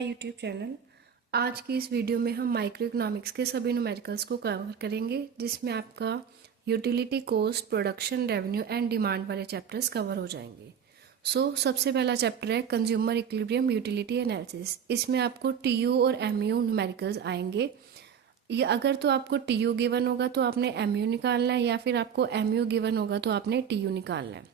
YouTube channel. आज की इस वीडियो में हम माइक्रो इकोनॉमिक्स के सभी न्यूमेरिकल्स को कवर करेंगे, जिसमें आपका utility, cost, production, revenue and demand वाले चैप्टर्स कवर हो जाएंगे। सबसे पहला चैप्टर है कंज्यूमर इक्विलिब्रियम यूटिलिटी एनालिसिस। इसमें आपको टीयू और एमयू न्यूमेरिकल्स आएंगे। ये अगर तो आपको टीयू गिवन होगा तो आपने एमयू निकालना है, या फिर आपको एमयू गिवन होगा तो आपने टीयू निकालना है।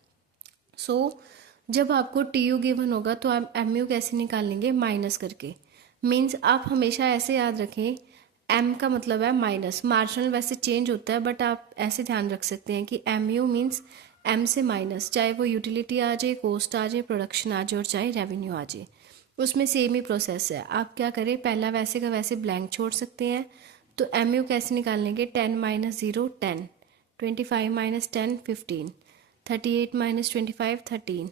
जब आपको टीयू गिवन होगा तो आप एमयू कैसे निकालेंगे? माइनस करके। मीन्स आप हमेशा ऐसे याद रखें, एम का मतलब है माइनस। मार्जिनल वैसे चेंज होता है, बट आप ऐसे ध्यान रख सकते हैं कि एमयू मीन्स एम से माइनस, चाहे वो यूटिलिटी आ जाए, कॉस्ट आ जाए, प्रोडक्शन आ जाए और चाहे रेवेन्यू आ जाए, उसमें सेम ही प्रोसेस है। आप क्या करें, पहला वैसे का वैसे ब्लैंक छोड़ सकते हैं। तो एमयू कैसे निकालेंगे? 10 minus 0 10, 25 minus 10 15, 38 minus 25 13,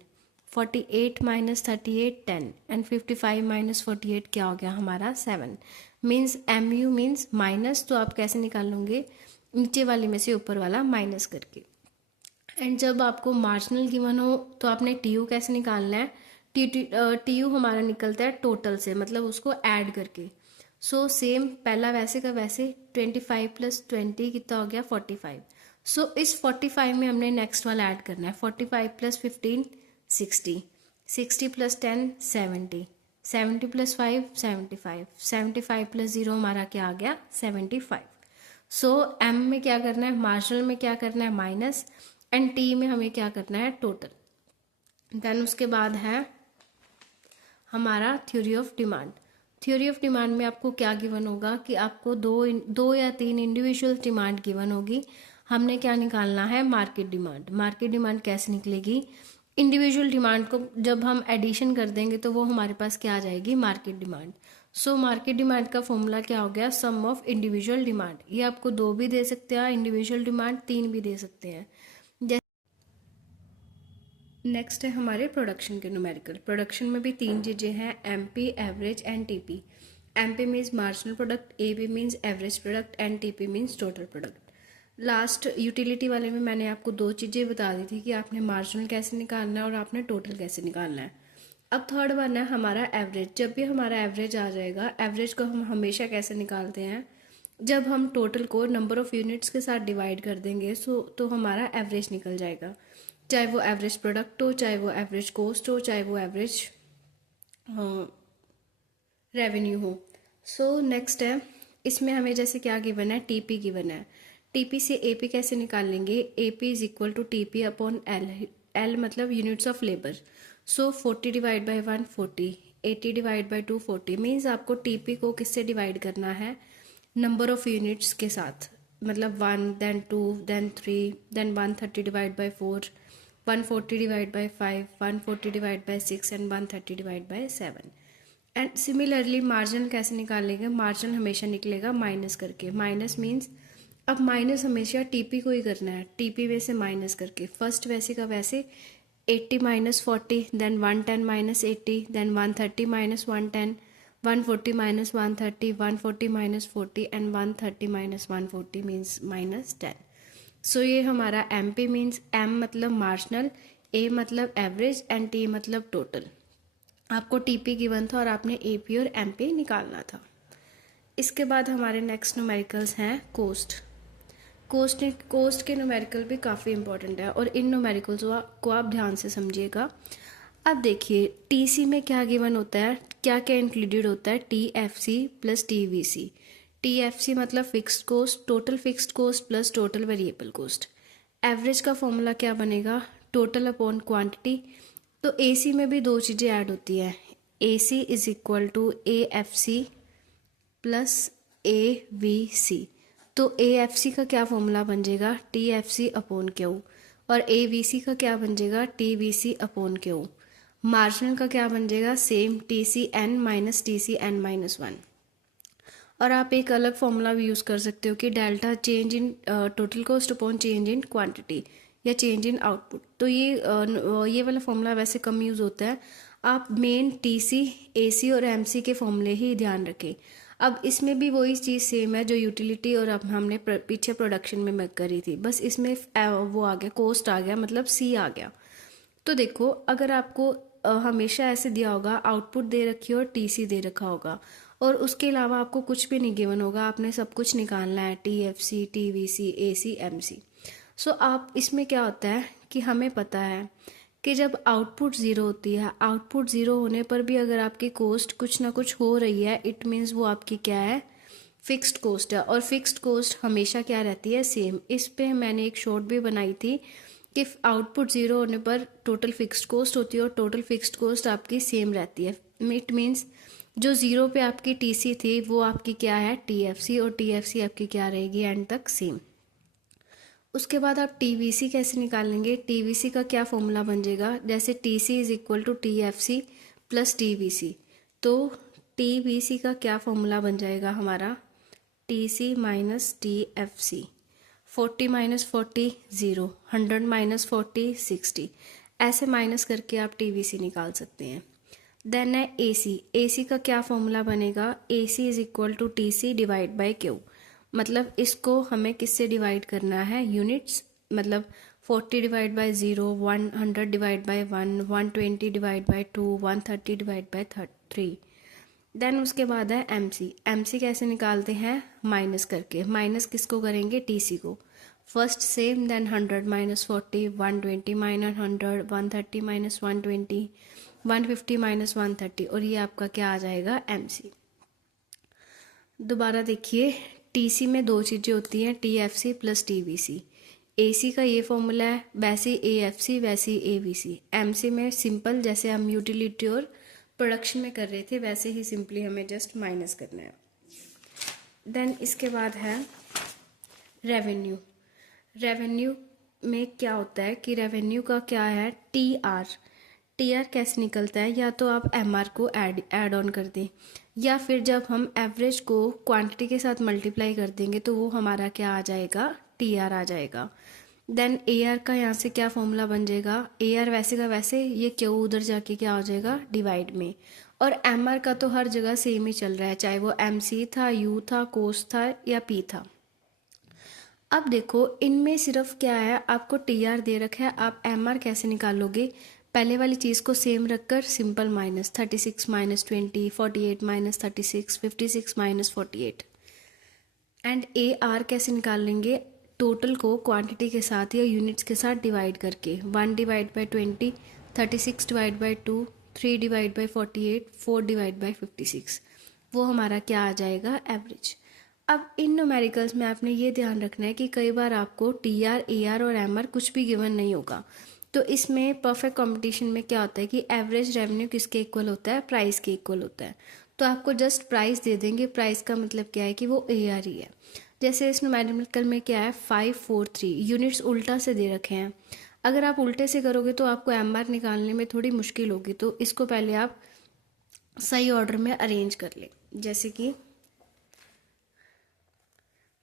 48 minus 38 10 and 55 minus 48 क्या हो गया हमारा? 7। Means M U means minus, तो आप कैसे निकालोगे? नीचे वाले में से ऊपर वाला माइनस करके। एंड जब आपको मार्जिनल गिवन हो तो आपने टी यू कैसे निकालना है? टी यू हमारा निकलता है टोटल से, मतलब उसको ऐड करके। सेम पहला वैसे का वैसे 25 प्लस 20 कितना हो गया? 45। इस 45 में हमने नेक्स्ट वाला ऐड करना है। 45 प्लस 15 60, 60 प्लस 10 70, 70 प्लस 5 75, 75 प्लस 0 हमारा क्या आ गया? 75। एम में क्या करना है? मार्जिनल में क्या करना है? माइनस। एंड टी में हमें क्या करना है? टोटल। देन उसके बाद है हमारा theory of demand. Theory of demand में आपको क्या गिवन होगा कि आपको दो या तीन इंडिविजुअल डिमांड गिवन होगी। हमने क्या निकालना है? Market demand. मार्केट डिमांड कैसे निकलेगी? इंडिविजुअल डिमांड को जब हम एडिशन कर देंगे तो वो हमारे पास क्या आ जाएगी? Market demand. मार्केट डिमांड का फॉर्मूला क्या हो गया? सम ऑफ इंडिविजुअल डिमांड। ये आपको 2 भी दे सकते हैं इंडिविजुअल डिमांड, 3 भी दे सकते हैं। नेक्स्ट है हमारे प्रोडक्शन के न्यूमेरिकल। प्रोडक्शन में भी 3 चीज़ें हैं, MP, average and TP. MP means marginal product, AP means average product and TP means total product. Last utility वाले में मैंने आपको 2 चीज़ें बता दी थी कि आपने मार्जिनल कैसे निकालना है और आपने टोटल कैसे निकालना है। अब थर्ड वन है हमारा एवरेज। जब भी हमारा एवरेज आ जाएगा, एवरेज को हम हमेशा कैसे निकालते हैं? जब हम टोटल को नंबर ऑफ़ यूनिट्स के साथ डिवाइड कर देंगे तो हमारा एवरेज निकल जाएगा। चाहे वो एवरेज प्रोडक्ट हो, चाहे वो एवरेज कॉस्ट हो, चाहे वो एवरेज रेवेन्यू हो। नेक्स्ट है, इसमें हमें जैसे क्या गिवन है? टीपी गिवन है। टीपी से एपी कैसे निकालेंगे? AP is equal to TP upon L. L मतलब units of labour. 40 divide by 1 40, 80 divide by 2 40। Means आपको टीपी को किससे डिवाइड करना है? नंबर ऑफ यूनिट्स के साथ, मतलब 1 then 2 then 3 then 130 divide by 4, 140 divide by 5, 140 divide by 6 and 130 divide by 7। And similarly margin कैसे निकालेंगे? मार्जिन हमेशा निकलेगा माइनस करके। माइनस मीन्स अब माइनस हमेशा टीपी को ही करना है, टीपी में से माइनस करके। फर्स्ट वैसे का वैसे 80 minus 40, then 110 minus 80, then 130 minus 110, 140 minus 130, 140 minus 40 and 130 minus 140 means minus 10। ये हमारा एम पी मीन्स एम मतलब मार्जिनल, ए मतलब एवरेज एंड टी मतलब टोटल। आपको टीपी गिवन था और आपने एपी और एमपी निकालना था। इसके बाद हमारे नेक्स्ट न्यूमेरिकल्स हैं कॉस्ट। कॉस्ट के न्यूमेरिकल भी काफ़ी इंपॉर्टेंट है और इन न्यूमेरिकल्स को आप ध्यान से समझिएगा। अब देखिए टीसी में क्या गिवन होता है, क्या क्या इंक्लूडेड होता है? TFC plus TVC. टीएफसी मतलब fixed cost, total fixed cost plus total variable cost. Average का फॉर्मूला क्या बनेगा? Total upon quantity. तो एसी में भी 2 चीज़ें ऐड होती है, AC is equal to AFC plus AVC. तो एएफसी का क्या फॉर्मूला बन जाएगा? TFC upon Q. और एवीसी का क्या बन जाएगा? TVC upon Q. मार्जिनल का क्या बन जाएगा? Same, TCN minus TCN minus 1। और आप एक अलग फॉर्मूला भी यूज़ कर सकते हो कि delta change in total cost upon change in quantity या चेंज इन आउटपुट। तो ये वाला फॉर्मूला वैसे कम यूज़ होता है। आप मेन टीसी, एसी और एमसी के फॉर्मूले ही ध्यान रखें। अब इसमें भी वही चीज़ सेम है जो यूटिलिटी और अब हमने पीछे प्रोडक्शन में करी थी, बस इसमें वो आ गया, कॉस्ट आ गया, मतलब सी आ गया। तो देखो अगर आपको हमेशा ऐसे दिया होगा, आउटपुट दे रखी हो और टीसी दे रखा होगा और उसके अलावा आपको कुछ भी नहीं गिवन होगा, आपने सब कुछ निकालना है, टीएफसी, टीवीसी, एसी, एमसी। सो आप इसमें क्या होता है कि हमें पता है कि जब आउटपुट ज़ीरो होती है, आउटपुट ज़ीरो होने पर भी अगर आपकी कॉस्ट कुछ ना कुछ हो रही है, इट मीन्स वो आपकी क्या है, फिक्स्ड कॉस्ट है। और फिक्स्ड कॉस्ट हमेशा क्या रहती है, सेम। इस पे मैंने एक शॉर्ट भी बनाई थी कि आउटपुट ज़ीरो होने पर टोटल फिक्स्ड कॉस्ट होती है और टोटल फिक्स्ड कॉस्ट आपकी सेम रहती है। इट मीन्स जो ज़ीरो पे आपकी टीसी थी वो आपकी क्या है, टीएफसी, और टीएफसी आपकी क्या रहेगी एंड तक, सेम। उसके बाद आप टीवीसी कैसे निकालेंगे, टीवीसी का क्या फॉर्मूला बन जाएगा, जैसे TC is equal to TFC plus TVC. तो टीवीसी का क्या फॉर्मूला बन जाएगा हमारा, TC minus TFC, 40 minus 40 0, 100 minus 40 60, ऐसे माइनस करके आप टीवीसी निकाल सकते हैं। देन है एसी, एसी का क्या फॉर्मूला बनेगा, AC is equal to TC divide by Q. मतलब इसको हमें किससे डिवाइड करना है, यूनिट्स, मतलब 40 divide by 0, 100 divide by 1, 120 divide by 2, 130 divide by 3। Then उसके बाद है एमसी, एमसी कैसे निकालते हैं, माइनस करके। माइनस किसको करेंगे, टीसी को। First same, then 100 minus 40, 120 minus 100, 130 minus 120, 150 minus 130, और ये आपका क्या आ जाएगा, एमसी। दोबारा देखिए, टीसी में दो चीज़ें होती हैं, टीएफसी प्लस टीवीसी। एसी का ये फॉर्मूला है, वैसे एएफसी वैसे एवीसी। एमसी में सिंपल, जैसे हम यूटिलिटी और प्रोडक्शन में कर रहे थे वैसे ही सिंपली हमें जस्ट माइनस करना है। देन इसके बाद है रेवेन्यू। रेवेन्यू में क्या होता है कि रेवेन्यू का क्या है, टीआर। टीआर कैसे निकलता है, या तो आप एमआर को ऐड ऑन कर दें, या फिर जब हम एवरेज को क्वांटिटी के साथ मल्टीप्लाई कर देंगे तो वो हमारा क्या आ जाएगा, टीआर आ जाएगा। देन एआर का यहाँ से क्या फॉर्मूला बन जाएगा, एआर वैसे का वैसे, ये क्यू उधर जाके क्या हो जाएगा, डिवाइड में। और एमआर का तो हर जगह सेम ही चल रहा है, चाहे वो एमसी था, यू था, कोस था या पी था। अब देखो इनमें सिर्फ क्या है, आपको टीआर दे रखा है, आप एमआर कैसे निकालोगे, पहले वाली चीज़ को सेम रखकर simple minus, 36 minus 20, 48 minus 36, 56 minus 48। And A R कैसे निकाल लेंगे, टोटल को क्वांटिटी के साथ या यूनिट्स के साथ डिवाइड करके, 1 divide by 20, 36 divide by 2, 3 divide by 48, 4 divide by 56, वो हमारा क्या आ जाएगा, एवरेज। अब इन न्यूमेरिकल्स में आपने ये ध्यान रखना है कि कई बार आपको टी आर, ए आर और एम आर कुछ भी गिवन नहीं होगा। तो इसमें परफेक्ट कंपटीशन में क्या होता है कि एवरेज रेवेन्यू किसके इक्वल होता है, प्राइस के इक्वल होता है। तो आपको जस्ट प्राइस दे देंगे, प्राइस का मतलब क्या है कि वो ए आर ही है। जैसे इस न्यूमेरिकल में क्या है, 543, यूनिट्स उल्टा से दे रखे हैं। अगर आप उल्टे से करोगे तो आपको एम आर निकालने में थोड़ी मुश्किल होगी, तो इसको पहले आप सही ऑर्डर में अरेंज कर लें। जैसे कि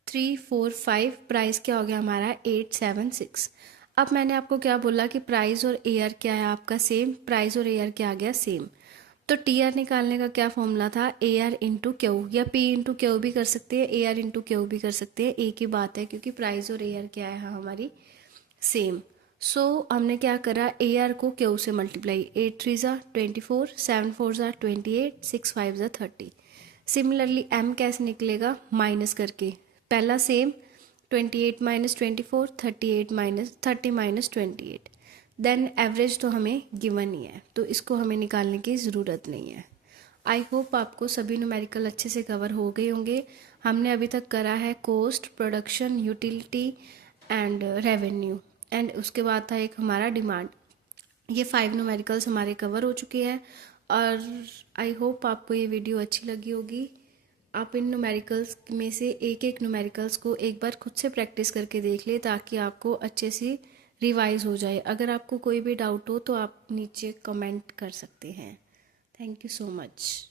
3 4 5, प्राइस क्या हो गया हमारा, 8 7 6। अब मैंने आपको क्या बोला कि प्राइस और ए आर क्या है आपका, सेम। प्राइस और ए आर क्या आ गया, सेम। तो टी आर निकालने का क्या फॉर्मूला था, ए आर इंटू क्यू, या पी इंटू क्यू भी कर सकते हैं, ए आर इंटू क्यू भी कर सकते हैं, एक ही बात है, क्योंकि प्राइस और ए आर क्या है हमारी, सेम। सो हमने क्या करा, ए आर को क्यू से मल्टीप्लाई, 8 3 ज़ा 24, 7 4 ज़ा 28, 6 5 ज़ा 30। सिमिलरली एम कैसे निकलेगा, माइनस करके, पहला same, 28 minus 24, 38 minus 30 minus 28। Then average तो हमें गिवन ही है, तो इसको हमें निकालने की ज़रूरत नहीं है। आई होप आपको सभी न्यूमेरिकल अच्छे से कवर हो गए होंगे। हमने अभी तक करा है cost, production, utility and revenue, and उसके बाद था एक हमारा डिमांड। ये 5 न्यूमेरिकल्स हमारे कवर हो चुके हैं, और आई होप आपको ये वीडियो अच्छी लगी होगी। आप इन न्यूमेरिकल्स में से एक एक न्यूमेरिकल्स को एक बार खुद से प्रैक्टिस करके देख ले, ताकि आपको अच्छे से रिवाइज हो जाए। अगर आपको कोई भी डाउट हो तो आप नीचे कमेंट कर सकते हैं। Thank you so much.